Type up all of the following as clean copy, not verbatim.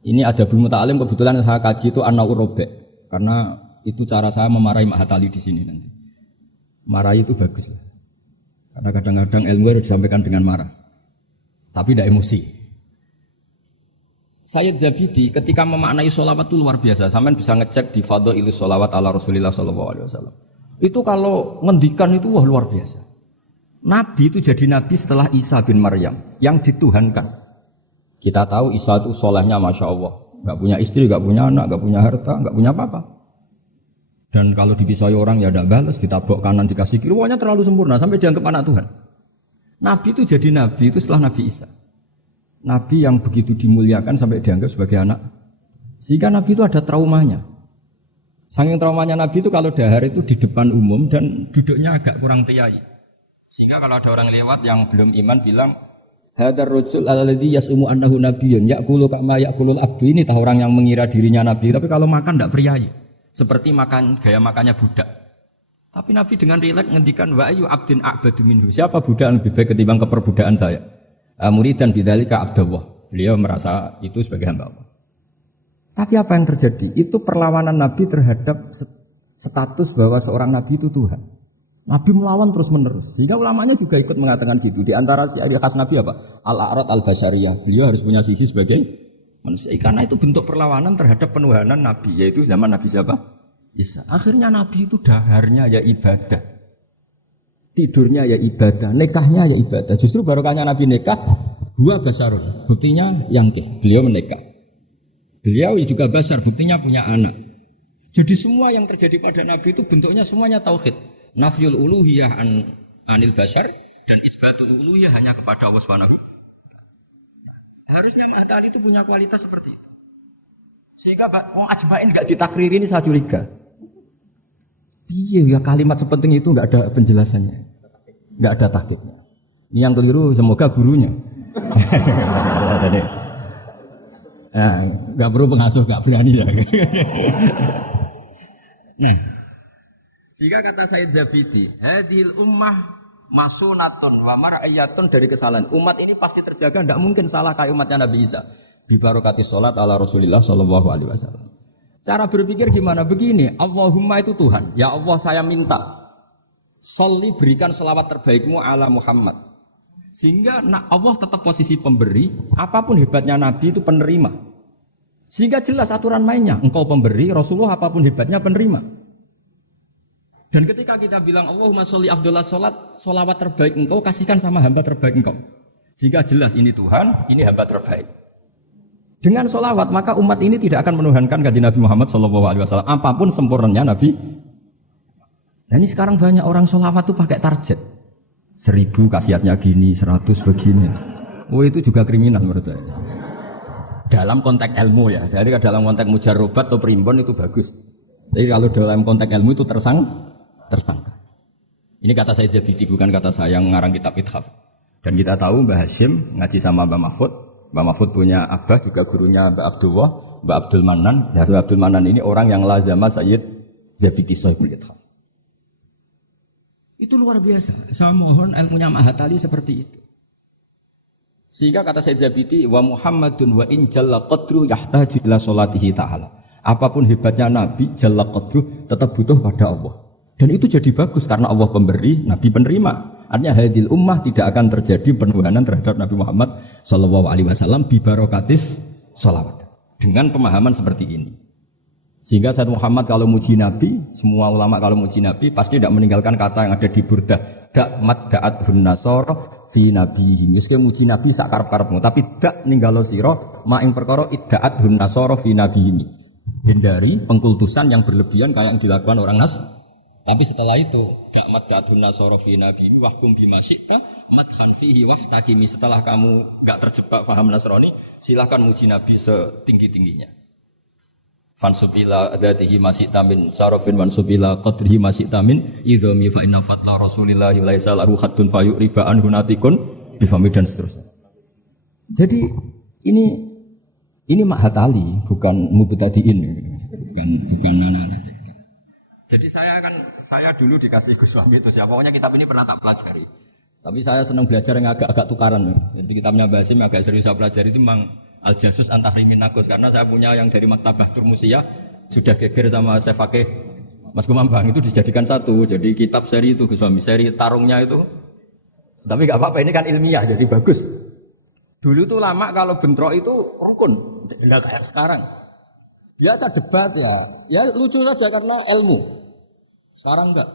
Ini ada Adabul Muta'alim kebetulan yang saya kaji itu An-Naur Robek. Karena itu cara saya memarahi Mahatali di sini nanti. Marahi itu bagus lah. Karena kadang-kadang ilmu harus disampaikan dengan marah. Tapi tidak emosi. Sayyid Zabidi ketika memaknai sholawat itu luar biasa. Sampean bisa ngecek di Fadhailus Sholawat ala Rasulillah SAW. Itu kalau ngendikan itu wah luar biasa. Nabi itu jadi nabi setelah Isa bin Maryam yang dituhankan. Kita tahu Isa itu solehnya Masya Allah. Gak punya istri, gak punya anak, gak punya harta, gak punya apa-apa. Dan kalau dipisai orang ya tidak balas, ditabok kanan, dikasih kiri, pokoknya terlalu sempurna sampai dianggap anak Tuhan. Nabi itu jadi nabi itu setelah Nabi Isa. Nabi yang begitu dimuliakan sampai dianggap sebagai anak. Sehingga Nabi itu ada traumanya. Saking traumanya Nabi itu kalau dahar itu di depan umum dan duduknya agak kurang piyai. Sehingga kalau ada orang lewat yang belum iman bilang, hadar rajul alladzi yas'umu annahu nabiyyun ya'kulu kama ya'kulul abdu, ini tahu orang yang mengira dirinya nabi tapi kalau makan tidak priayi seperti makan gaya makannya budak. Tapi Nabi dengan rileks ngendikan wa ayu abdin a'badu minhu, siapa budak yang lebih baik ketimbang keperbudakan saya. Muridan bidzalika abdullah, beliau merasa itu sebagai hamba Allah. Tapi apa yang terjadi itu perlawanan Nabi terhadap status bahwa seorang nabi itu Tuhan. Nabi melawan terus menerus, sehingga ulamanya juga ikut mengatakan gitu. Di antara ciri khas Nabi apa? Al-a'rad al-basyariyah. Beliau harus punya sisi sebagai manusia. Karena itu bentuk perlawanan terhadap penuhanan Nabi, yaitu zaman Nabi siapa? Isa. Akhirnya Nabi itu daharnya ya ibadah, tidurnya ya ibadah, nikahnya ya ibadah. Justru barokahnya Nabi nikah, dua basyarun. Buktinya yangkih, beliau menikah. Beliau juga basyar, buktinya punya anak. Jadi semua yang terjadi pada Nabi itu bentuknya semuanya tauhid. Nafyul uluhiyah anil bashar dan isbatul uluhiyah hanya kepada Allah Subhanahu. Harusnya Mahatali itu punya kualitas seperti itu. Sehingga wong ajmain enggak ditakririn, ini saya curiga. Iya ya, kalimat sepenting itu enggak ada penjelasannya. Enggak ada tahdidnya. Ini yang keliru semoga gurunya. Nah, enggak perlu pengasuh, enggak berani ya. Nah, sehingga kata Sayyid Zabidi, hadhil ummah masunatun wa mar'ayatun, dari kesalahan. Umat ini pasti terjaga, tidak mungkin salah kayak umatnya Nabi Isa. Bi barakatis sholat ala Rasulillah sallallahu alaihi wasallam. Cara berpikir gimana? Begini, Allahumma itu Tuhan. Ya Allah, saya minta sholli, berikan selawat terbaikmu ala Muhammad. Sehingga Allah tetap posisi pemberi, apapun hebatnya Nabi itu penerima. Sehingga jelas aturan mainnya, engkau pemberi, Rasulullah apapun hebatnya penerima. Dan ketika kita bilang Allahumma sholli afdhalas sholat, sholawat terbaik engkau kasihkan sama hamba terbaik engkau. Sehingga jelas ini Tuhan, ini hamba terbaik. Dengan sholawat maka umat ini tidak akan menuhankan kanjeng Nabi Muhammad SAW. Apapun sempurnanya Nabi. Nah ini sekarang banyak orang sholawat itu pakai target. 1000 khasiatnya gini, 100 begini. Oh itu juga kriminal menurut saya. Dalam konteks ilmu ya. Jadi dalam konteks mujarrobat atau primbon itu bagus. Jadi kalau dalam konteks ilmu itu tersangka. Ini kata saya Zabidi, bukan kata saya yang mengarang kitab Ithaf. Dan kita tahu Mbah Hashim ngaji sama Mbah Mahfud. Mbah Mahfud punya abah juga gurunya Mbah Abdullah, Mbah Abdul Manan. Dan Mbah Abdul Manan ini orang yang lazama Sayyid Zabidi Sahibul Ithaf. Itu luar biasa. Saya mohon ilmunya Mahatali seperti itu. Sehingga kata Sayyid Zabidi, wa Muhammadun wa in jalla qadru yahtaju ila sholatihi ta'ala. Apapun hebatnya Nabi, jalla qadru tetap butuh pada Allah. Dan itu jadi bagus karena Allah pemberi, Nabi penerima. Artinya hadil ummah tidak akan terjadi penuhanan terhadap Nabi Muhammad SAW bi barakatis sholawat. Dengan pemahaman seperti ini. Sehingga Sayyid Muhammad kalau muji Nabi, semua ulama kalau muji Nabi pasti tidak meninggalkan kata yang ada di Burdah. Da'mat da'athun nasara fi nabihi. Meski muji Nabi sak karep-karepmu, tapi dak ninggalo sira mak ing perkara idda'athun nasara fi nabihi. Hindari pengkultusan yang berlebihan kayak yang dilakukan orang Nas. Tapi setelah itu da'mat da'athun nasara fi nabihi wahkum bima syi'ta madhan fihi waftakimi. Setelah kamu enggak terjebak paham Nasrani, silakan muji Nabi setinggi-tingginya. Fansub ila adatihi masyi'ta min sarafin wansub ila qadrihi masyi'ta min idhami fa inna fadla rasulillahi laisa lahu haddun fayuriba anhu natikun bifami dan seterusnya. Jadi ini Mahatali, bukan mubtadiin, bukan anak-anak. Jadi saya dulu dikasih Gus Wahmi itu siapa, pokoknya kitab ini pernah tak pelajari. Tapi saya senang belajar yang agak-agak tukaran. Itu kitabnya Mbah Hasyim agak serius saya pelajari, itu memang Al-Jasus Antahrimin Nagus, karena saya punya yang dari Maktabah Turmusiyah sudah geger sama saya pakai Mas Kumambang, itu dijadikan satu. Jadi kitab seri itu Gus seri tarungnya itu. Tapi nggak apa-apa, ini kan ilmiah jadi bagus. Dulu tuh lama kalau bentrok itu rukun, nggak kayak sekarang. Biasa debat ya lucu saja karena ilmu. Sekarang enggak.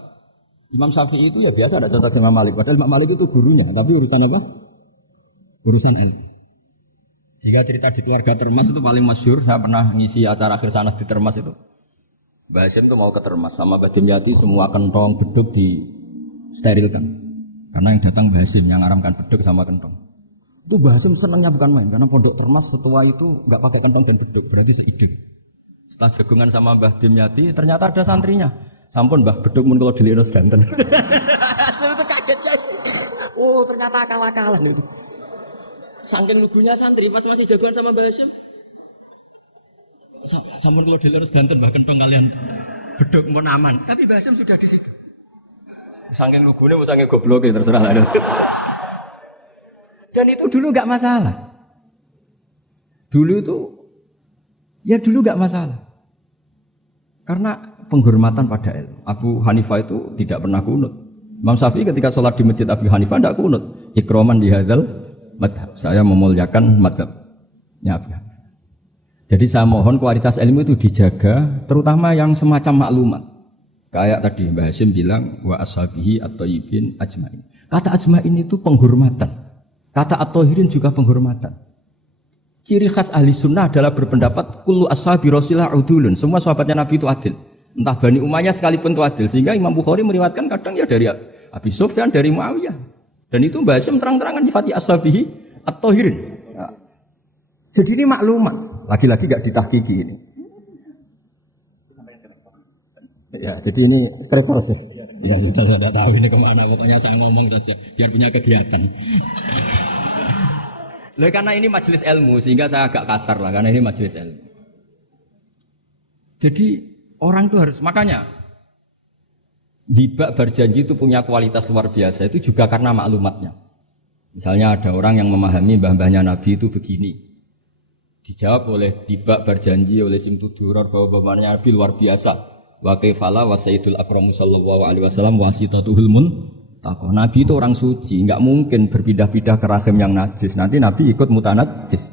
Imam Syafi'i itu ya biasa ada contoh Imam Malik. Padahal Imam Malik itu gurunya, tapi urusan apa? Urusan ilmu. Jika cerita di keluarga Termas itu paling masyhur, saya pernah ngisi acara akhir sanad di Termas itu. Mbah Hasyim itu mau ke Termas sama Mbah Dimyati, semua kentong beduk disterilkan. Karena yang datang Mbah Hasyim yang ngaramkan beduk sama kentong. Itu Mbah Hasyim senangnya bukan main, karena pondok Termas setua itu enggak pakai kentong dan beduk, berarti seideng. Setelah jagungan sama Mbah Dimyati, ternyata ada santrinya. Sampun Mbah beduk mun kula dhelikno sedanten. Itu kaget. Oh, ternyata akal-akalan itu. Saking lugunya santri pas masih jagoan sama Mbah Hasyim. Sampun kalau dhelikno sedanten Mbah kentong kalian beduk mun aman, tapi Mbah Hasyim sudah di situ. Saking lugune mau saking gobloke terserah lah. Dan itu dulu enggak masalah. Dulu enggak masalah. Karena penghormatan pada ilmu. Abu Hanifah itu tidak pernah kunut. Imam Syafi'i ketika sholat di masjid Abu Hanifah tidak kunut. Ikroman di hadzal madhab. Saya memuliakan madhabnya Abu Hanifah. Jadi saya mohon kualitas ilmu itu dijaga, terutama yang semacam maklumat. Kayak tadi Mbah Hasyim bilang wa ashabihi at-thayyibin ajmain. Kata ajmain itu penghormatan. Kata at-thahirin juga penghormatan. Ciri khas ahli sunnah adalah berpendapat kullu ashabi Rasulillah udulun. Semua sahabatnya Nabi itu adil. Entah Bani Umayyah sekalipun itu adil. Sehingga Imam Bukhari meriwayatkan kadang ya dari Abi Sufyan, dari Muawiyah. Dan itu Mbah Hasyim terang-terangan nyifati ashabihi at-thahirin. Ya. Jadi ini maklumat. Lagi-lagi enggak ditahqiqi ini. Ya, jadi ini rekor sih. Ya sudah tidak tahu ini kemana. Pokoknya saya ngomong saja biar punya kegiatan. Loh, karena ini majelis ilmu sehingga saya agak kasar lah karena ini majelis ilmu. Jadi orang itu harus, makanya Dibak berjanji itu punya kualitas luar biasa itu juga karena maklumatnya. Misalnya ada orang yang memahami mbah-mbahnya Nabi itu begini. Dijawab oleh Dibak berjanji oleh Simtudurar bahwa mbah-mbahnya Nabi luar biasa. Wa kaifala wa sayyidul akramu sallallahu alaihi wasallam wasitatuhul muntaqah. Nabi itu orang suci, enggak mungkin berpindah-pindah ke rahim yang najis. Nanti Nabi ikut mutanajjis.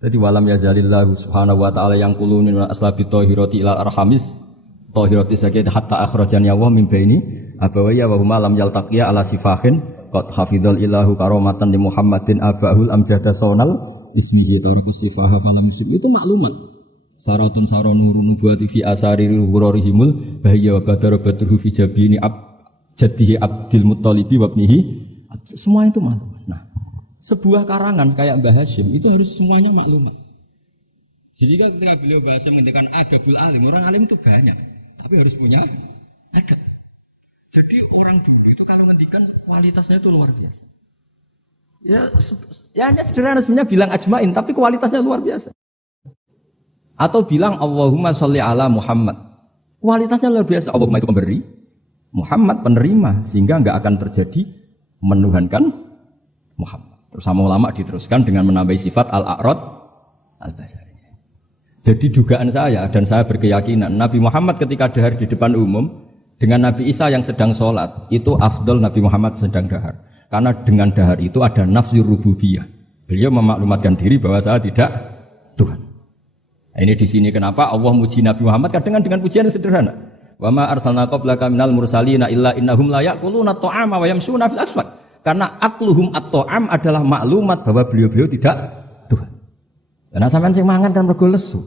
Jadi walam yazalillahu subhanahu wa ta'ala yang quluni min aslabi thahirati ila arhamis thahirati sakit hatta akhrajani Allah min baini abawayya wa huma lam yaltaqiya ala sifahin qad hafidhal ilahu karamatan li Muhammadin abahul amjada sonal ismihi tarakus sifaha falam yusib. Itu maklumat. Saratun saranurun nubuwati fi asariril hurarihimul bahya wa badara badruhu fi jabini jaddihi Abdul Muttalibi wa ibnihi. Semua itu maklumat. Nah, sebuah karangan kayak Mbah Hasyim itu harus semuanya maklumat. Jadi ketika beliau bahasa menghentikan adabul alim, orang alim itu banyak, tapi harus punya adab. Jadi orang dulu itu kalau menghentikan kualitasnya itu luar biasa. Ya hanya sederhana sebenarnya bilang ajmain, tapi kualitasnya luar biasa. Atau bilang Allahumma sholli ala Muhammad, kualitasnya luar biasa. Allahumma itu pemberi, Muhammad penerima, sehingga enggak akan terjadi menuhankan Muhammad. Terus sama ulama diteruskan dengan menambahi sifat al-a'rad al-basari. Jadi dugaan saya dan saya berkeyakinan Nabi Muhammad ketika dahar di depan umum dengan Nabi Isa yang sedang sholat itu afdal Nabi Muhammad sedang dahar. Karena dengan dahar itu ada nafsu rububiyah. Beliau memaklumatkan diri bahwa saya tidak Tuhan. Nah, ini di sini kenapa Allah muji Nabi Muhammad kadang dengan pujian yang sederhana. Wa ma arsalna qablaka minal mursalina illa innahum la ya'kuluna at-ta'ama wa yamshuna fil aswaq. Karena akluhum at-ta'am adalah maklumat bahwa beliau-beliau tidak Tuhan. Karena sampean sing mangan kan mergo lesu.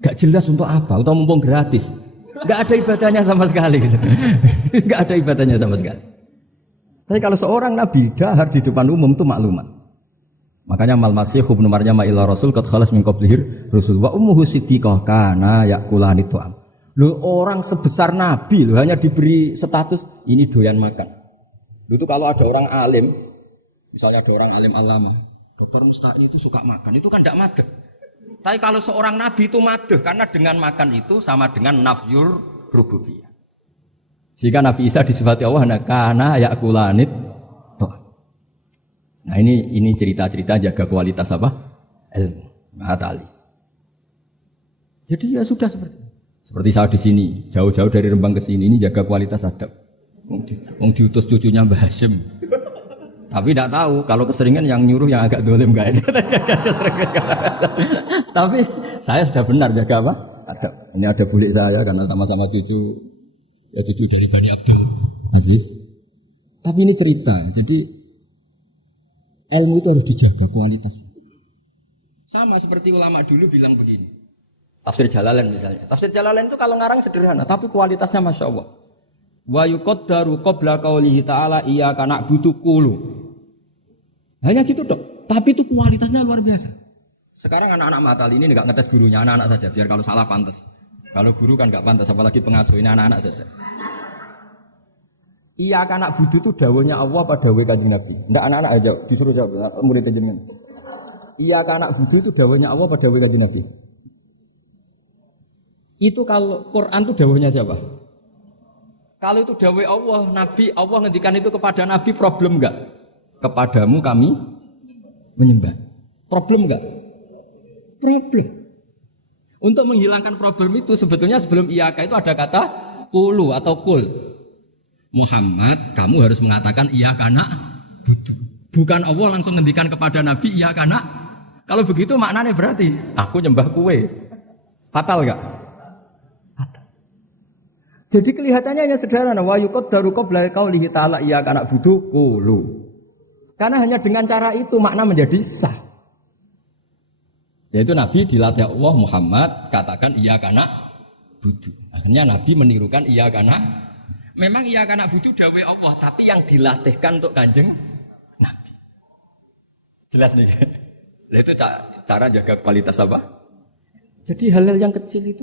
Gak jelas untuk apa, atau mumpung gratis. Gak ada ibadahnya sama sekali. Gak ada ibadahnya sama sekali. Tapi kalau seorang nabi dahar di depan umum itu maklumat. Makanya mal masih ibnu Maryam ila rasul qad khalas min qablihi rusul wa ummuhu siddiqah kana yakulani tu'am. Loh, orang sebesar nabi loh hanya diberi status ini doyan makan. Itu kalau ada orang alim, misalnya ada orang alim alama, Dokter Mustaqim itu suka makan, itu kan tidak madeh. Tapi kalau seorang nabi itu madeh, karena dengan makan itu sama dengan nafyur rububiyah. Jika Nabi Isa disifati Allah, kana yakulanit. Nah ini cerita-cerita jaga kualitas apa? Ilmu. Matali. Jadi ya sudah seperti saya di sini, jauh-jauh dari Rembang ke sini, ini jaga kualitas adab. Wong diutus cucunya Mbah Hasyim. Tapi tidak tahu kalau keseringan yang nyuruh yang agak dolim enggak. Tapi saya sudah benar jaga apa? Adab. Ini ada bulik saya karena sama-sama cucu, ya cucu dari Bani Abdul Aziz. Tapi ini cerita, jadi ilmu itu harus dijaga kualitasnya. Sama seperti ulama dulu bilang begini. Tafsir Jalalain misalnya. Tafsir Jalalain itu kalau ngarang sederhana, tapi kualitasnya Masya Allah. Wa yuqaddaru qabla qawlihi ta'ala iyyaka na'budu qulu. Hanya gitu dok. Tapi itu kualitasnya luar biasa. Sekarang anak-anak Matali ini enggak ngetes gurunya, anak-anak saja. Biar kalau salah pantas. Kalau guru kan enggak pantas, apalagi pengasuh, ini anak-anak saja. Iya kan anak budu itu dawuhnya Allah apa dawuh Kanjeng Nabi? Enggak anak-anak aja disuruh jawab murid jenengan. Iya kan anak budu itu dawuhnya Allah apa dawuh Kanjeng Nabi? Itu kalau Quran itu dawuhnya siapa? Kalau itu dawuh Allah, Nabi Allah ngendikan itu kepada Nabi problem enggak? Kepadamu kami menyembah. Problem enggak? Problem. Untuk menghilangkan problem itu sebetulnya sebelum iyaka itu ada kata qulu atau kul. Muhammad, kamu harus mengatakan iya karena bukan Allah langsung ngendikan kepada Nabi iya karena. Kalau begitu maknanya berarti aku nyembah kue. Fatal enggak? Fatal. Jadi kelihatannya hanya sederhana. Wa yuqaddaru qabla qaulihi ta'ala iya karena budu qulu. Karena hanya dengan cara itu makna menjadi sah. Yaitu Nabi dilatih Allah Muhammad katakan iya karena budu. Akhirnya Nabi menirukan iya karena. Memang iya karena butuh dawai Allah, tapi yang dilatihkan untuk Kanjeng Nabi. Jelas nih. Itu cara jaga kualitas apa? Jadi hal-hal yang kecil itu.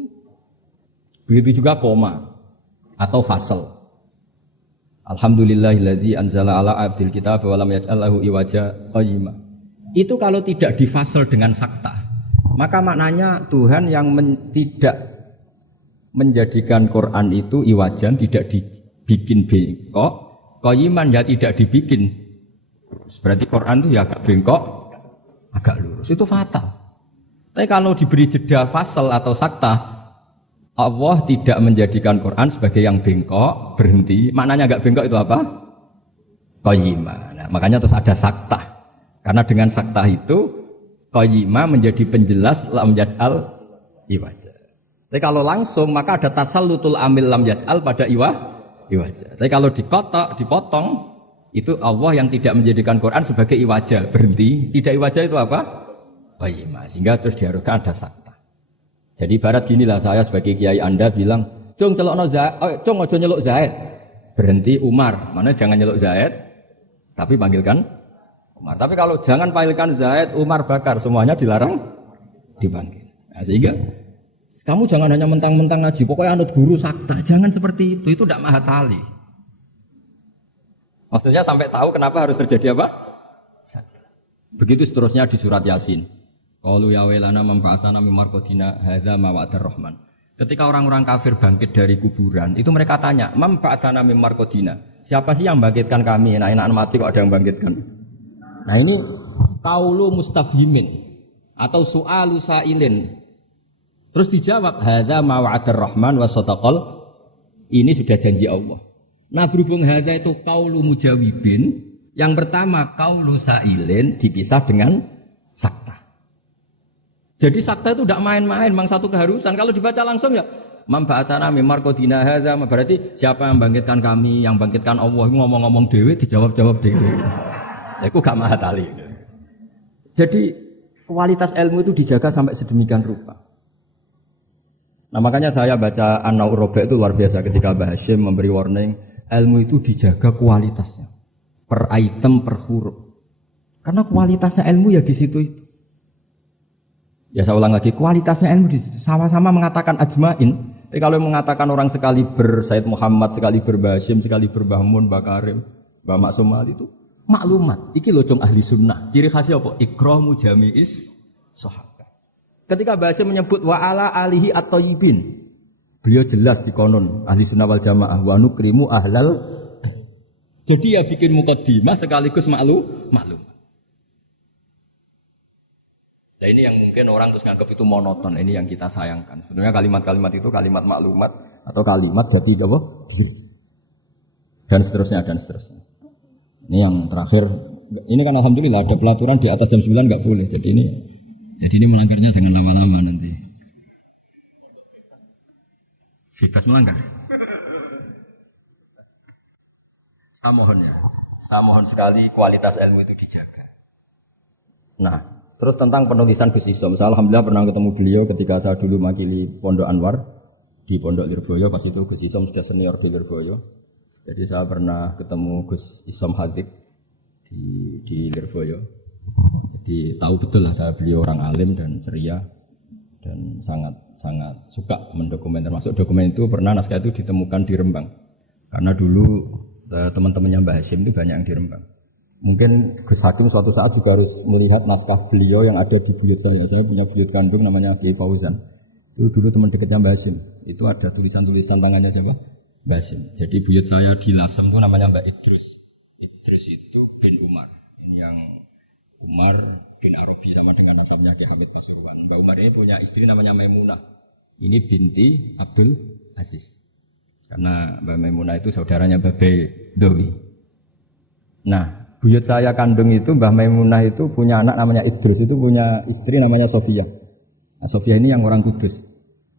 Begitu juga koma atau fasal. Alhamdulillahilladzi anzala ala abdil kitab wa lam yaj'al lahu iwaja qayyima. Itu kalau tidak difasal dengan sakta, maka maknanya Tuhan yang tidak menjadikan Quran itu iwajan, tidak dibikin bengkok, qayyiman ya tidak dibikin. Berarti Quran itu ya agak bengkok, agak lurus. Itu fatal. Tapi kalau diberi jeda fasal atau sakta, Allah tidak menjadikan Quran sebagai yang bengkok, berhenti. Maknanya agak bengkok itu apa? Qayyiman. Nah, makanya terus ada sakta. Karena dengan sakta itu qayyima menjadi penjelas lam yaj'al iwaja. Tapi kalau langsung maka ada tasallutul amil lam yaj'al pada iwaja. Tapi kalau dikotok, dipotong, itu Allah yang tidak menjadikan Quran sebagai iwaja, berhenti. Tidak iwaja itu apa? Qayyima. Sehingga terus diharuskan ada sakta. Jadi ibarat ginilah saya sebagai kiai Anda bilang, "Cung celokno Zaid, cung aja nyeluk Zaid." Berhenti Umar. Mana jangan nyeluk Zaid, tapi panggilkan Umar. Tapi kalau jangan panggilkan Zaid, Umar bakar, semuanya dilarang dipanggil. Nah, sehingga kamu jangan hanya mentang-mentang ngaji, pokoknya anut guru sakta. Jangan seperti itu tidak mahatali. Maksudnya sampai tahu kenapa harus terjadi apa? Sakta. Begitu seterusnya di surat Yasin. Qalu ya wailana man ba'atsana min marqadina hadza ma wa'adar rahman. Ketika orang-orang kafir bangkit dari kuburan, itu mereka tanya, "Man ba'atsana min marqadina?" Siapa sih yang bangkitkan kami? Enak-enak mati kok ada yang bangkitkan. Nah, ini qaulu mustafhimin atau su'alu sa'ilin. Terus dijawab, hadza ma wa'adar rahman wa sadaqal. Ini sudah janji Allah. Nah, berhubung hadza itu qaulu mujawibin, yang pertama qaulu sa'ilin dipisah dengan sakta. Jadi sakta itu tidak main-main, memang satu keharusan. Kalau dibaca langsung ya, man ba'atsana min marqadina hadza, berarti siapa yang bangkitkan kami, yang bangkitkan Allah, ngomong-ngomong dewe dijawab-jawab dewe. Itu gak mahatali. Jadi kualitas ilmu itu dijaga sampai sedemikian rupa. Nah, makanya saya baca An-Naur Roba itu luar biasa ketika Mbah Hasyim memberi warning, ilmu itu dijaga kualitasnya. Per item, per huruf. Karena kualitasnya ilmu ya di situ itu. Ya saya ulang lagi, kualitasnya ilmu di situ. Sama-sama mengatakan ajmain. Tapi kalau mengatakan orang sekali Said Muhammad, sekali Mbah Hasyim, sekali Mbah Mun, Mbah Karim, Mbah Maksum Ali itu maklumat. Iki lho cung ahli sunnah. Ciri khasnya apa? Ikramu jami'is sahabat. Ketika Mbah Hasyim menyebut wa ala alihi at-thayyibin, beliau jelas di konon ahli sunnah wal jamaah wa nukrimu ahlal. Jadi ya bikin mukaddimah sekaligus maklum. Nah ini yang mungkin orang terus nganggap itu monoton. Ini yang kita sayangkan. Sebenarnya kalimat-kalimat itu kalimat maklumat atau kalimat jadi apa? Dan seterusnya dan seterusnya. Ini yang terakhir. Ini kan alhamdulillah ada pelaturan di atas jam 9 nggak boleh. Jadi ini melanggarnya jangan lama-lama nanti. Bebas melanggar. Saya mohon sekali kualitas ilmu itu dijaga. Nah, terus tentang penulisan Gus Isom, saya alhamdulillah pernah ketemu beliau ketika saya dulu makili Pondok Anwar di Pondok Lirboyo. Pas itu Gus Isom sudah senior di Lirboyo. Jadi saya pernah ketemu Gus Isom Habib di Lirboyo. Jadi tahu betul lah saya beliau orang alim dan ceria dan sangat suka mendokumen. Termasuk dokumen itu pernah naskah itu ditemukan di Rembang. Karena dulu teman-temannya Mbah Hasyim itu banyak yang di Rembang. Mungkin Gus Hakim suatu saat juga harus melihat naskah beliau yang ada di buyut saya. Saya punya buyut kandung namanya Kiai Fauzan. Itu dulu teman dekatnya Mbah Hasyim. Itu ada tulisan-tulisan tangannya siapa? Mbah Hasyim. Jadi buyut saya di Lasem itu namanya Mbak Idris. Idris itu bin Umar. Ini yang Umar bin Arabi sama dengan nasabnya Kiai Hamid Pasuruan. Mbak Umar ini punya istri namanya Maimunah. Ini binti Abdul Aziz. Karena Mbak Maimunah itu saudaranya Mbak Dowi. Nah, buyut saya kandung itu Mbah Maimunah itu punya anak namanya Idris, itu punya istri namanya Sofia. Nah, Sofia ini yang orang Kudus.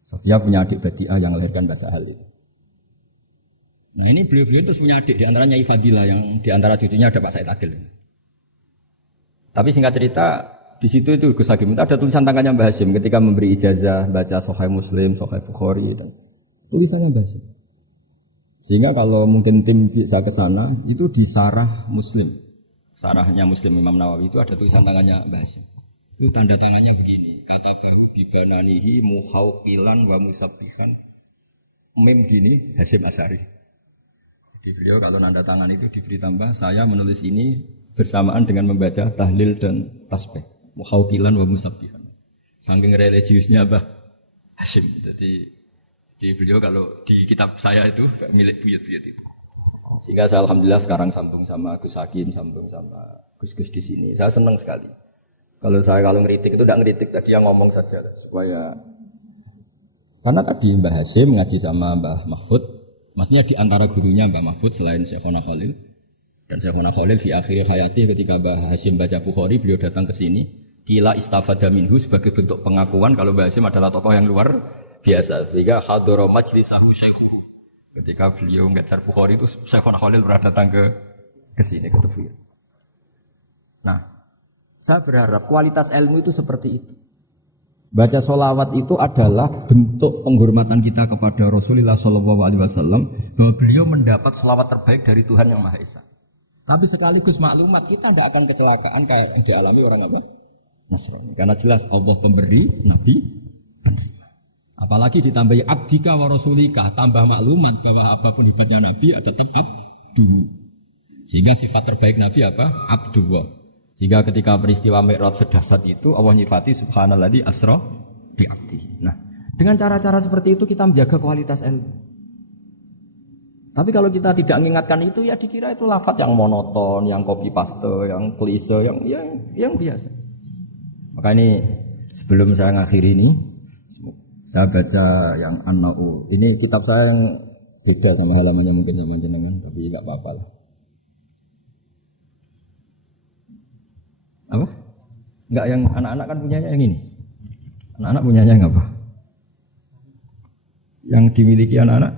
Sofia punya adik Badi'ah yang melahirkan Mbah Sahal itu. Nah, ini beliau-beliau terus punya adik, di antaranya Ifadillah, yang di antara cucunya ada Pak Said Agil. Tapi singkat cerita, di situ itu Gus Hakim itu ada tulisan tangannya Mbah Hasyim ketika memberi ijazah baca Sahih Muslim, Sahih Bukhari itu. Tulisannya Mbah Hasyim. Sehingga kalau mungkin tim bisa ke sana itu di Sarah Muslim. Sarahnya Muslim Imam Nawawi itu ada tulisan tangannya Mbah Hasyim. Itu tanda tangannya begini, kata bahu bibananihi muhauqilan wa musabbihan. Mem gini Hasyim Asy'ari. Jadi beliau kalau nanda tangan itu diberi tambah, saya menulis ini bersamaan dengan membaca tahlil dan tasbih. Muhauqilan wa musabbihan. Saking religiusnya Mbah Hasyim. Jadi beliau kalau di kitab saya itu milik buyut-buyut itu. Sehingga saya alhamdulillah sekarang sambung sama Gus Hakim, sambung sama Gus-Gus di sini. Saya senang sekali. Kalau ngeritik itu tidak ngeritik tadi yang ngomong saja supaya karena tadi Mbah Hasyim ngaji sama Mbah Mahfud, maksudnya di antara gurunya Mbah Mahfud selain Syekhona Khalil dan Syekhona Khalil di akhir hayati ketika Mbah Hasyim baca Bukhari beliau datang ke sini, kila istafada minhu sebagai bentuk pengakuan kalau Mbah Hasyim adalah tokoh yang luar biasa. Sehingga hadara majlisahu syaikhuhu. Ketika beliau ngajar Bukhari itu Syekhona Khalil pernah datang ke sini ke Tufir. Nah, saya berharap kualitas ilmu itu seperti itu. Baca sholawat itu adalah bentuk penghormatan kita kepada Rasulullah SAW bahwa beliau mendapat sholawat terbaik dari Tuhan yang Maha Esa. Tapi sekaligus maklumat kita tidak akan kecelakaan kayak yang dialami orang apa? Nasrani. Karena jelas Allah pemberi, Nabi penerima. Apalagi ditambahi abdika wa rasulika, tambah maklumat bahwa apapun hebatnya Nabi ada tetap abdu. Sehingga sifat terbaik Nabi apa? Abdullah. Sehingga ketika peristiwa Mi'raj sedahsyat itu Allah nyifati subhanalladzi asra bi abdi. Nah, dengan cara-cara seperti itu kita menjaga kualitas ilmu. Tapi kalau kita tidak mengingatkan itu ya dikira itu lafaz yang monoton, yang copy paste, yang klise, yang biasa. Maka ini sebelum saya ngakhiri ini saya baca yang An-Na'u. Ini kitab saya yang beda sama halamannya mungkin sama jenengan, tapi tidak apa-apa lah. Apa? Enggak, yang anak-anak kan punyanya yang ini. Anak-anak punyanya yang apa? Yang dimiliki anak-anak?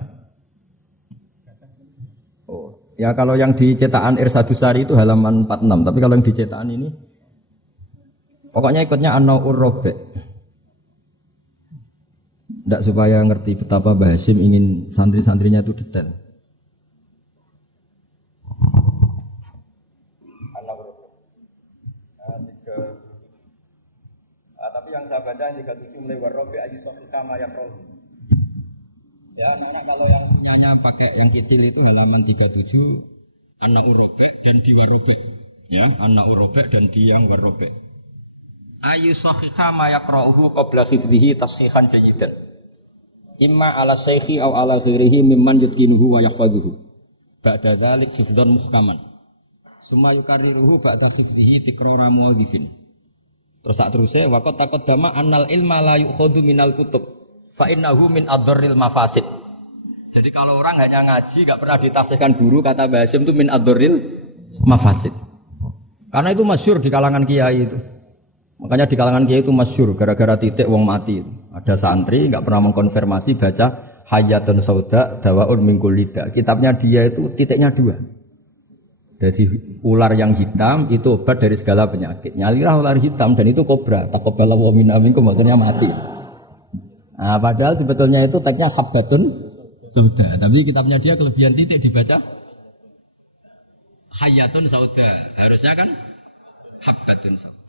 Oh, ya kalau yang di cetakan Irsadusari itu halaman 46, tapi kalau yang di cetakan ini pokoknya ikutnya An-Na'ur Rabi'. Tidak supaya ngerti betapa Mbah Hasyim ingin santri-santrinya itu detail. Tapi yang saya baca yang 37 mulai warrobi aji sofi kama ya roh. Ya, anak kalau yang punyanya pakai yang kecil itu halaman 37 anak urobek dan di warrobe. Ya, anak urobek dan di yang warrobe. Ayu sofi kama ya rohu qabla hifdhihi tashihan jayidan. Imma ala syekhi aw ala ghairihi mimman yutqinuhu wa yahfazuhu. Ba'da dzalik hifdzan muhkaman. Summa yukarriruhu ba'da hifdhihi tikrara muwadhifin. Terus sak terusé waqat taqaddama annal ilma la yu'khadhu minal kutub fa innahu min adharril mafasid. Jadi kalau orang hanya ngaji enggak pernah ditasihkan guru kata Mbah Hasyim itu min adharril mafasid. Karena itu masyhur di kalangan kiai itu. Makanya di kalangan kiai itu masyhur gara-gara titik wong mati. Ada santri enggak pernah mengkonfirmasi baca Hayatun Sauda Dawaun min kulli da. Kitabnya dia itu titiknya 2. Jadi ular yang hitam itu obat dari segala penyakit. Nyalirah ular hitam dan itu kobra. Taqabbala wa minna minkum maksudnya mati. Nah, padahal sebetulnya itu teksnya habbatun sauda. Tapi kitabnya dia kelebihan titik dibaca hayatun sauda. Harusnya kan habbatun sauda.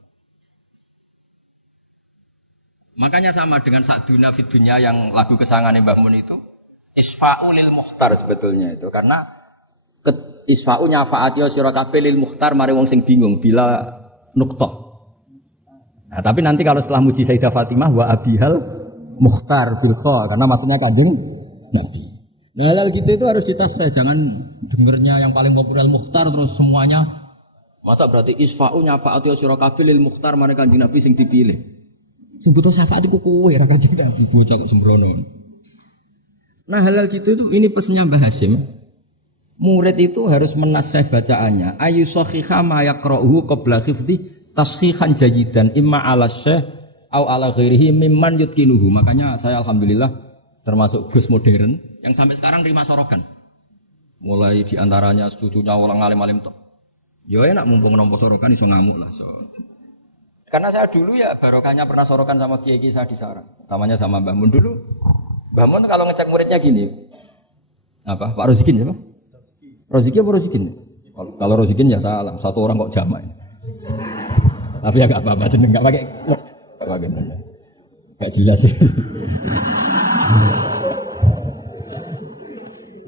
Makanya sama dengan Sa'duna fid dunya yang lagu kesayangan Mbah Mun itu. Isfa'u lil mukhtar sebetulnya itu karena isfa'u nyafa'ati sira kabeh lil mukhtar mari wong sing bingung bila nuqtah. Nah, tapi nanti kalau setelah muji Sayyidah Fatimah wa abihal mukhtar bil kha karena maksudnya Kanjeng Nabi. Nah, hal gitu itu harus ditasih, jangan dengernya yang paling populer mukhtar terus semuanya. Masa berarti isfa'u nyafa'ati sira kabeh lil mukhtar mari Kanjeng Nabi sing dipilih. Sing butuh syafaat iku kowe ra Kanjeng Nabi bocah kok sembrono. Nah, hal gitu itu ini pesannya Mbah Hasyim. Murid itu harus menasih bacaannya. Ayu sahihah ma yaqra'uhu qabla hifdhi tashihan jayidan imma ala syekh au ala ghairihi mimman yutqinuhu. Makanya saya alhamdulillah termasuk Gus modern yang sampai sekarang terima sorokan. Mulai diantaranya cucunya orang alim-alim tok. Ya enak mumpung nampa sorokan iso ngamuk lah. So. Karena saya dulu ya barokahnya pernah sorokan sama kiai-kiai saya di sarang. Utamanya sama Mbah Mun dulu. Mbah Mun kalau ngecek muridnya gini. Apa? Pak Rozikin ya, Pak? Roziki apa Rozikin? Kalau Rozikin ya salah, satu orang kok jamaah. Tapi ya gak apa-apa, jeneng gak pakai. Gak pakai bener. Gak jelas sih.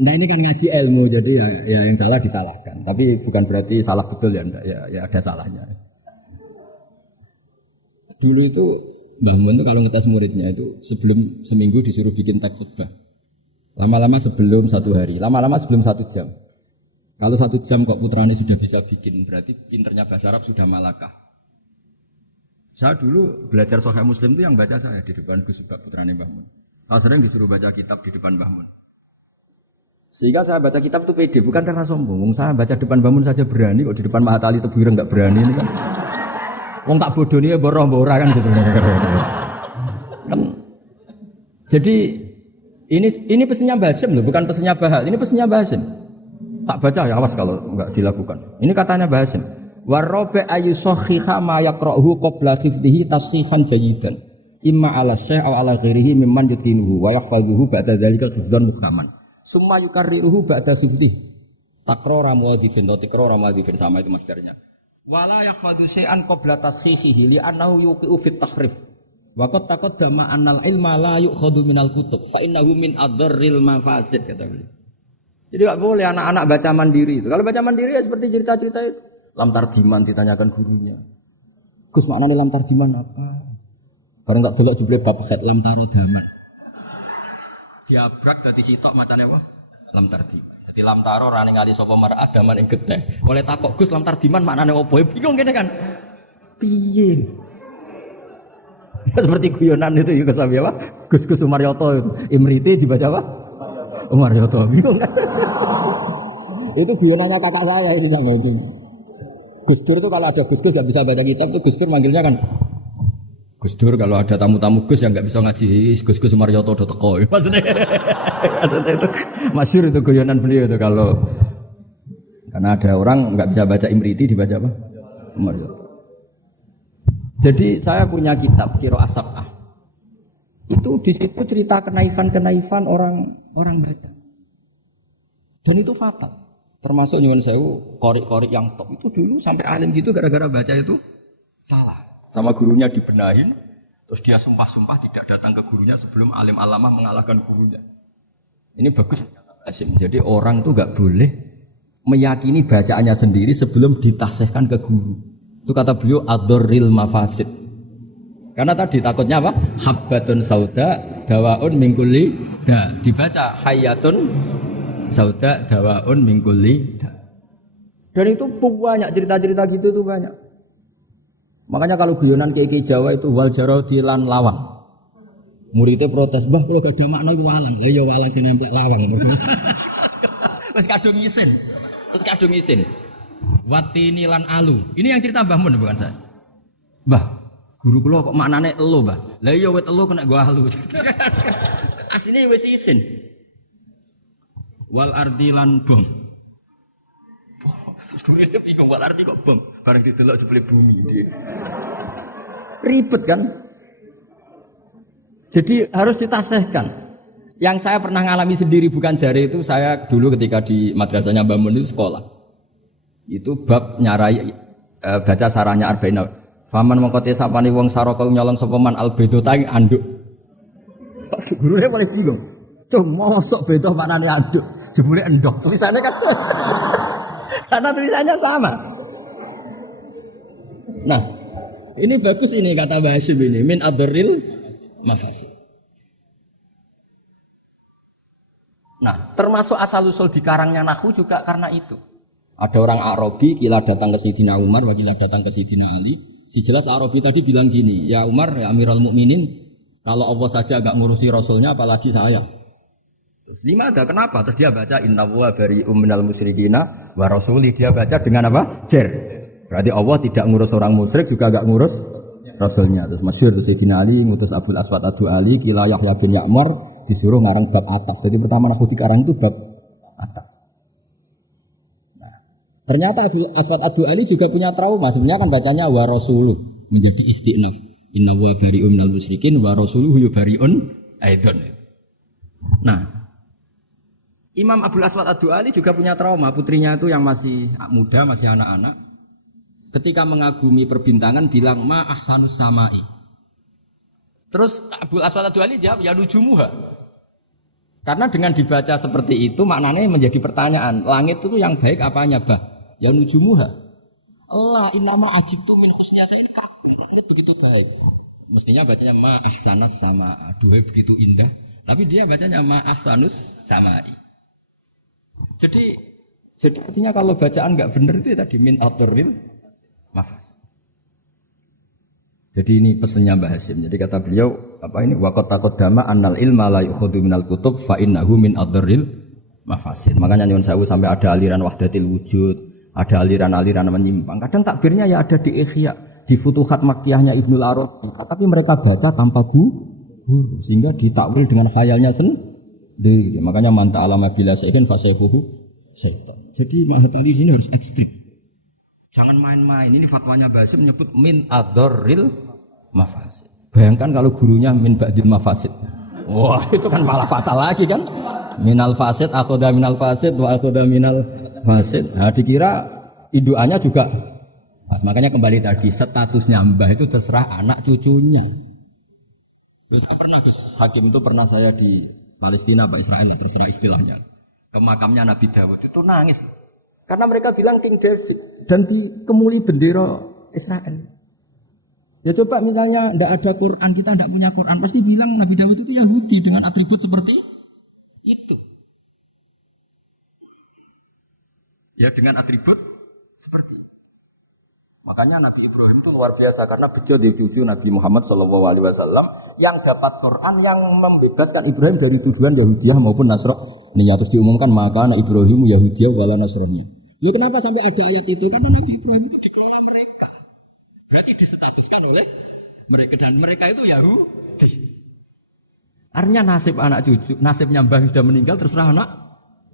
Nah ini kan ngaji ilmu, jadi ya yang salah disalahkan. Tapi bukan berarti salah betul ya, enggak. Ya ada salahnya. Dulu itu Mbah Mun itu kalau ngetes muridnya itu sebelum seminggu disuruh bikin teks khutbah. Lama-lama sebelum 1 hari, lama-lama sebelum 1 jam. Kalau 1 jam kok putrane sudah bisa bikin, berarti pinternya bahasa Arab sudah malakah. Saya dulu belajar Sahih Muslim itu yang baca saya di depan Gus Subak putrane Mbah Mun. Saya sering disuruh baca kitab di depan Mbah Mun. Sehingga saya baca kitab itu pede, bukan karena sombong. Saya baca depan Mbah Mun saja berani, kok di depan Mahatali Tebuireng enggak berani ini kan. Wong tak bodoni ya boroh-boroh kan gitu. Kan. Jadi ini pesannya Mbah Hasyim loh, bukan pesannya Bahal. Ini pesannya Mbah Hasyim. Tak baca ya awas kalau enggak dilakukan. Ini katanya Mbah Hasyim. Warabi ayusakhiha ma yaqra'uhu qabla hifdhihi tashihan jayidan. Imma ala syekh aw ala ghairihi mimman yutinuhu wa yahfazuhu ba'da dzalika hifdzan muhkaman. Summa yukarriruhu ba'da hifdhihi. Takrara muadzifin atau tikrara muadzifin sama itu masdarnya. Wala yahfadzu syai'an qabla tashihihi li annahu yuqi'u fit tahrif. Wa qad taqaddama annal ilma la yu'khadhu minal kutub fa innahu min adharril mafasid kata beliau. Jadi enggak boleh anak-anak baca mandiri itu. Kalau baca mandiri ya seperti cerita-cerita itu. Lam tarjiman ditanyakan gurunya. Gus maknane lam tarjiman apa? Bareng tak delok jebule bab khat lam tarodaman. Diabrak dadi sitok macane wah lam tarjiman. Dadi lam taro ora ningali sapa mar'ah daman ing getih. Oleh takok Gus lam tarjiman maknane opo? Bingung kene kan. Piye? Seperti guyonan itu ya Gus apa? Gus Sumaryoto itu. Imriti dibaca apa? Umar Yoto bingung kan? Itu guyonannya kakak saya ini sama itu. Gus Dur itu kalau ada Gus nggak bisa baca kitab itu Gus Dur manggilnya kan Gus Dur. Kalau ada tamu-tamu Gus yang nggak bisa ngaji Gus Sumaryoto udah teko. Maksudnya itu masyhur itu guyonan beliau itu kalau karena ada orang nggak bisa baca Imriti dibaca apa? Umar Yoto. Jadi saya punya kitab Qiraah Sab'ah. Itu di situ cerita kenaifan orang mereka. Dan itu fatal. Termasuk nyuwun sewu qori-qori yang top itu dulu sampai alim gitu gara-gara baca itu salah. Sama gurunya dibenahin, terus dia sumpah-sumpah tidak datang ke gurunya sebelum alim alamah mengalahkan gurunya. Ini bagus. Jadi orang itu enggak boleh meyakini bacaannya sendiri sebelum ditasihkan ke guru. Itu kata beliau ad-darril mafasid. Karena tadi takutnya apa? Habbatun sauda dawaun min kulli da. Dibaca hayatun sauda dawaun min kulli da. Dan itu banyak cerita-cerita gitu itu banyak. Makanya kalau guyonan kiai Jawa itu wal jarodi lan lawang. Muridnya protes, "Mbah kalau gak ada makna itu walang." Lah ya walang sing nempel lawang. Wis kadung isin. Wis kadung isin. Watini lan alu. Ini yang cerita Mbah Mun bukan saya. Mbah, guru kula kok maknane elo, Mbah. Lah iya wit elo kena gua alu. Asline wis isin. Wal ardi lan bum. Gurine bingung wal ardi kok bum. Bareng didelok jebule bumi. Ribet kan? Jadi harus ditasehkan. Yang saya pernah ngalami sendiri bukan jari itu, saya dulu ketika di madrasahnya Mbah Mun itu sekolah. Itu bab nyarai baca sarahnya Arba'in. Faman mengkoti sapani wong saraka nyolong sapa man albedo tang anduk. Gurune mulai bingung. Tuh mosok beda panane anduk, jebule endok. Tulisannya kan karena tulisannya sama. Nah, ini bagus ini kata Mbah Hasyim ini min adril mafasid. Nah, termasuk asal-usul di karangnya Nahwu juga karena itu. Ada orang Arabi, kila datang ke Sayyidina Umar, wakila datang ke Sayyidina Ali. Si jelas Arabi tadi bilang gini, "Ya Umar, ya Amirul Mukminin, kalau Allah saja agak ngurusi Rasulnya, apalagi saya." Terus lima ada kenapa? Terus dia baca Inna wa bari'um minal musyrikina wa rasuli. Dia baca dengan apa? Jer. Berarti Allah tidak ngurus orang musyrik juga agak ngurus Rasulnya. Terus masyhur Sayyidina Ali ngutus Abul Aswad Ad-Du'ali, kila Yahya bin Ya'mar disuruh ngarang bab ataf. Jadi pertama Nahwu dikarang itu bab ataf. Nah, ternyata Abul Aswad Ad-Du'ali juga punya trauma. Sebenarnya kan bacanya wa rasuluh menjadi istinaf. Inna wa bari'um minal musyrikin wa rasuluhu yubari'un aidon. Nah, Imam Abul Aswad Ad-Du'ali juga punya trauma. Putrinya itu yang masih muda, masih anak-anak. Ketika mengagumi perbintangan bilang ma ahsanus samai. Terus Abul Aswad Ad-Du'ali jawab ya nujumuha. Karena dengan dibaca seperti itu maknanya menjadi pertanyaan. Langit itu yang baik apanya, Bah? Ya nujumuha. Allah innama ajibtu min husniha, saya langit begitu baik. Mestinya bacanya ma ahsanus sama. Aduh begitu indah. Tapi dia bacanya ma ahsanus samai. Jadi artinya kalau bacaan enggak benar itu ya tadi min adril mafas. Jadi ini pesannya Mbah Hasyim. Jadi kata beliau apa ini waqat taqaddama annal ilma la yukhadhu minal kutub fa innahu min adril mafasid. Makanya nyuwun sewu sampai ada aliran wahdatil wujud, ada aliran-aliran menyimpang. Kadang takbirnya ya ada di Ihya, di Futuhat Makkiyahnya Ibnul Arabi. Tapi mereka baca tanpa guru sehingga ditakwil dengan khayalnya sendiri. Makanya man ta'alama bila sayhin fa sayfuhu syaitan. Jadi Mahatali sini harus ekstrim. Jangan main-main. Ini fatwanya Mbah Hasyim menyebut min adorril mafasid. Bayangkan kalau gurunya min ba'dil mafasid. Wah, itu kan malah fatal lagi kan? Minal fasid akhoda minal fasid wa akhoda minal fasid. Nah, dikira induannya juga. Mas, makanya kembali tadi statusnya Mbah itu terserah anak cucunya. Terus pernah Gus Hakim itu pernah saya di Palestina atau Israel, ya, terserah istilahnya. Ke makamnya Nabi Dawud itu nangis. Karena mereka bilang King David dan dikemuli bendera Israel. Ya coba misalnya tidak ada Quran, kita tidak punya Quran, pasti bilang Nabi Dawud itu Yahudi dengan atribut seperti itu. Ya dengan atribut seperti itu. Makanya Nabi Ibrahim itu luar biasa karena beliau diuji Nabi Muhammad SAW yang dapat Quran yang membebaskan Ibrahim dari tuduhan Yahudiyah maupun Nasraniyah. Terus diumumkan maka anak Ibrahim Yahudiyah wala Nasraniyah. Ya kenapa sampai ada ayat itu? Karena Nabi Ibrahim itu dikenal mereka. Berarti disetatuskan oleh mereka dan mereka itu Yahudi. Artinya nasib anak cucu, nasibnya Mbah sudah meninggal terserah anak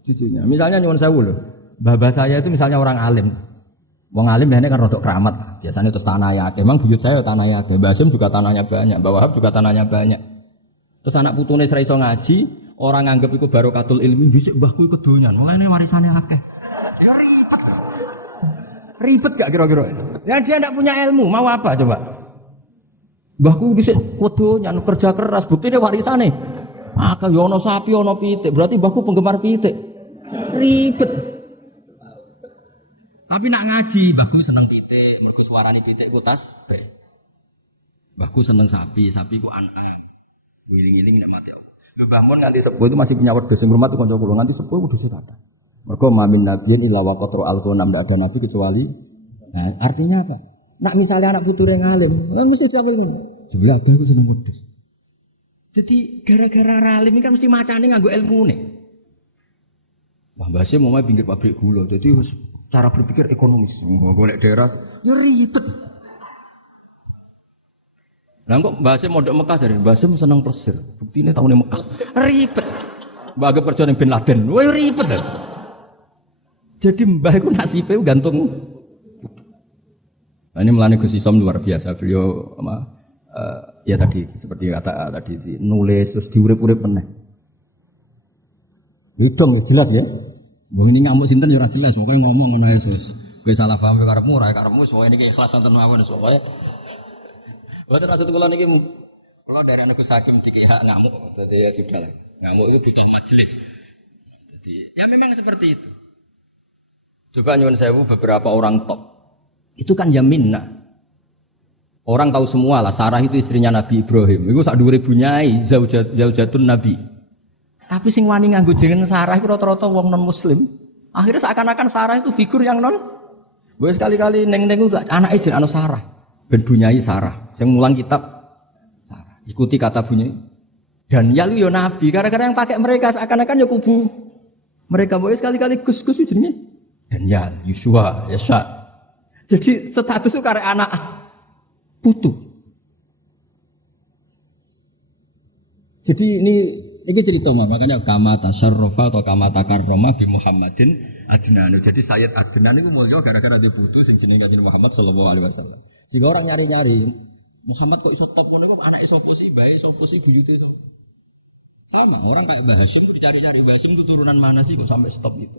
cucunya. Misalnya nyuwun sewu lho. Mbah saya itu misalnya orang alim. Wong alim biasanya kan rodok keramat. Biasanya terus tanah ya. Memang buyut saya tanah ya. Mbah Hasyim juga tanahnya banyak. Mbah Wahab juga tanahnya banyak. Terus anak putune ora iso ngaji, orang nganggep iku barokatul ilmi, bisik mbahku iku kedonyan. Mulane warisane akeh. Ya ribet. Ribet gak kira-kira? Ya dia ndak punya ilmu, mau apa coba? Mbahku bisik kedonyan kerja keras, buktine warisane. Akeh yo ana sapi, ana pitik. Berarti mbahku penggemar pitik. Ribet. Tapi nak ngaji, mbahku seneng pitik, mergo suarane pitik ku tasbih. Mbahku seneng sapi ku anak. Wiling-wiling nek mati. Mbah Mun nganti sepuh itu masih punya wedhus sing rumah itu kanca kula nganti sepuh wedhus kata. Mergo mamin nabiyyin illa waqatru al-ghanam, ndak ada nabi kecuali. Nah, artinya apa? Nak misalnya anak puture ngalim, kan mesti capel. Jebule abah ku seneng wedhus. Jadi gara-gara alim ini kan mesti macane nganggo ilmune. Wah, Mbah Hasyim mau pinggir pabrik gula. Jadi cara berpikir ekonomis. Golek daerah ya ribet. Lah kok Mbah Hasyim mondok Mekah dari Mbah Hasyim seneng plesir. Buktine taune Mekah. Ribet. Mbah Agep kerja ning Bin Laden. Wah ribet. Jadi Mbah iku nasibe gantung. Nah, ini melani Gus Isom luar biasa. Beliau ya tadi seperti kata tadi nulis terus diurip-urip meneh. Hitung jelas ya. Wong ini nyamuk sinten ya ora jelas, pokoke ngomong ngono Yesus. Kowe salah paham karepmu ora karepmu semoga ini ikhlas wonten mawon pokoke. Mboten maksud kula niki kula darane Gus Hakim dikek hak ngamuk dadi ya sudah. Ngamuk itu butuh majelis. Jadi ya memang seperti itu. Juga nyuwun sewu beberapa orang top. Itu kan yaminna. Orang tahu semua lah, Sarah itu istrinya Nabi Ibrahim. Itu sak dhuwure bunyai, zaujatun Nabi. Tapi sing wani nganggo jeneng Sarah itu rata-rata wong non muslim. Akhirnya seakan-akan Sarah itu figur yang non. Wes sekali-kali neng-neng itu anake jeneng anu Sarah. Ben bunyai Sarah. Sing mulang kitab Sarah. Ikuti kata bunyai. Dan ya lu yo Nabi, gara-gara yang pakai mereka seakan-akan ya kubu. Mereka boleh sekali-kali Gus-Gus jenenge. Dan ya Yusua, Yasa. Jadi status itu karek anak putu. Jadi ini cerita makanya kama tasarrufa atau kama takarrama bi Muhammadin Adnan. Jadi Sayyid Adnan itu mulya gara-gara dia putu sing jenenge Kanjeng Muhammad sallallahu alaihi wasallam. Sehingga orang nyari-nyari Muhammad kok iso top ngono anake sapa sih bae sapa sih buyute sama orang kayak Mbah Hasyim itu dicari-cari Mbah Hasyim itu turunan mana sih kok sampai stop itu.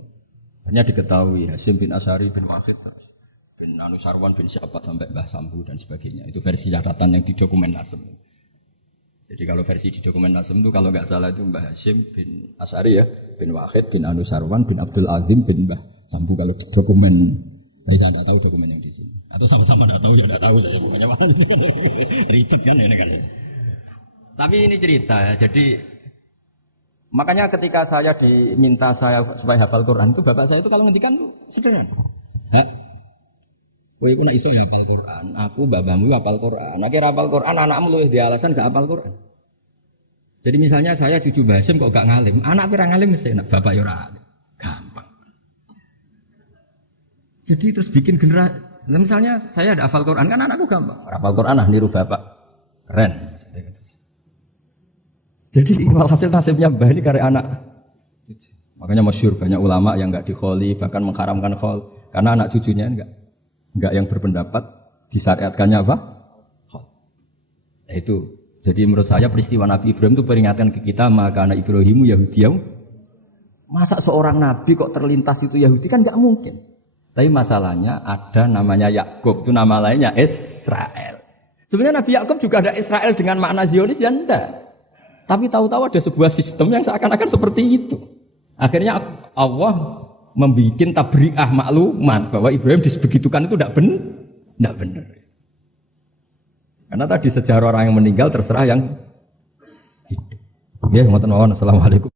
Hanya diketahui Hasyim bin Asy'ari bin Waqid terus bin Anusarwan bin Syabat sampai Mbah Sambu dan sebagainya. Itu versi catatan yang di dokumen Nasem. Jadi kalau versi di dokumen Nasem itu kalau nggak salah itu Mbah Hasyim bin Asy'ari ya, bin Waqid bin Anusarwan bin Abdul Azim bin Mbah Sambu kalau di dokumen. Kalau saya tidak tahu dokumen yang di sini. Atau sama-sama tidak tahu ya tidak tahu saya pokoknya malah ribet kan ini kalau. Tapi ini cerita ya. Jadi makanya ketika saya diminta saya supaya hafal Quran itu bapak saya itu kalau ngendikan tuh sederhana. Kowe iku nek iso ya hafal Quran, aku babahmu hafal Quran. Nek ora hafal Quran anakmu luwih di alasan gak hafal Quran. Jadi misalnya saya cucu Mbah Hasyim kok gak ngalim, anak pirang ngalim mesti enak, bapak ya ora gampang. Jadi terus bikin generasi, misalnya saya ada hafal Quran kan anakku gampang. Hafal Quran niru bapak. Keren. Jadi hasil nasibnya Mbah ini karya anak. Makanya masyhur banyak ulama yang enggak dikholi bahkan mengharamkan khol karena anak cucunya enggak yang berpendapat disyariatkannya apa? Khol. Nah, itu. Jadi menurut saya peristiwa Nabi Ibrahim itu peringatan ke kita maka anak Ibrahimu Yahudiyah. Masa seorang nabi kok terlintas itu Yahudi kan enggak mungkin. Tapi masalahnya ada namanya Yakub itu nama lainnya Israel. Sebenarnya Nabi Yakub juga ada Israel dengan makna Zionis ya enggak. Tapi tahu-tahu ada sebuah sistem yang seakan-akan seperti itu. Akhirnya Allah membuat tabri'ah maklumat bahwa Ibrahim disebegitukan itu tidak benar. Karena tadi sejarah orang yang meninggal terserah yang hidup. Ya, ngoten mawon. Assalamualaikum.